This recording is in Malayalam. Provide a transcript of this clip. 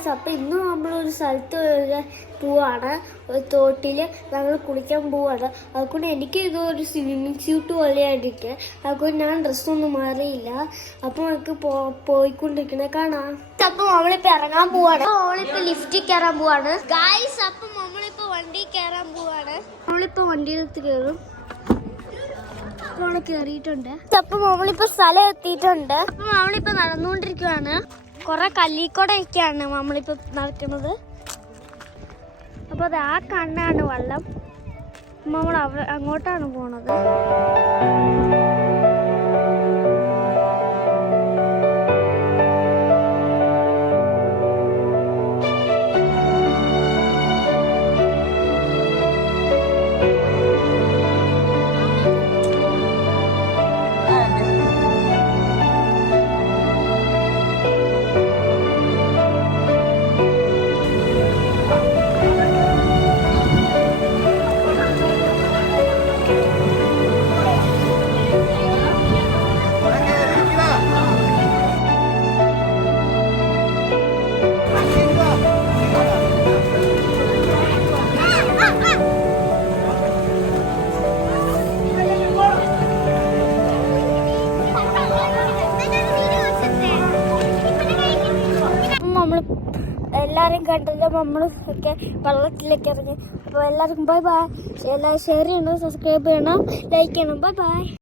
ഗൈസ്, അപ്പം ഇന്ന് നമ്മളൊരു സ്ഥലത്ത് പോവാണ്. ഒരു തോട്ടിൽ ഞങ്ങൾ കുളിക്കാൻ പോവാണ്. അതുകൊണ്ട് എനിക്ക് ഇതൊരു സ്വിമ്മിങ് സ്യൂട്ട് പോലെയായിരിക്കും. അതുകൊണ്ട് ഞാൻ ഡ്രസ്സൊന്നും മാറിയില്ല. അപ്പോൾ നമുക്ക് പോയിക്കൊണ്ടിരിക്കണേ കാണാം. അപ്പം നമ്മളിപ്പോൾ ഇറങ്ങാൻ പോവാണ്. നമ്മളിപ്പോൾ ലിഫ്റ്റിൽ കയറാൻ പോവാണ് ഗൈസ്. അപ്പം നമ്മളിപ്പോൾ വണ്ടി കയറാൻ പോവാണ്. നമ്മളിപ്പോൾ വണ്ടിയിലെടുത്ത് കയറും. കേറിയിട്ടുണ്ട്. അപ്പൊ നമ്മളിപ്പോ സ്ഥലം എത്തിയിട്ടുണ്ട്. അപ്പൊ നമ്മളിപ്പോ നടന്നുകൊണ്ടിരിക്കുകയാണ്. കൊറേ കല്ലിക്കോടൊക്കെയാണ് നമ്മളിപ്പോ നടക്കുന്നത്. അപ്പൊ അത് ആ കണ്ണാണ് വെള്ളം. നമ്മൾ അങ്ങോട്ടാണ് പോണത്. എല്ലാവരും കണ്ടത് നമ്മൾ ഒക്കെ വെള്ളത്തിലേക്ക് ഇറങ്ങി. അപ്പോൾ എല്ലാവർക്കും ബൈ ബൈ. എല്ലാവരും ഷെയർ ചെയ്യണം, സബ്സ്ക്രൈബ് ചെയ്യണം, ലൈക്ക് ചെയ്യണം. Bye bye.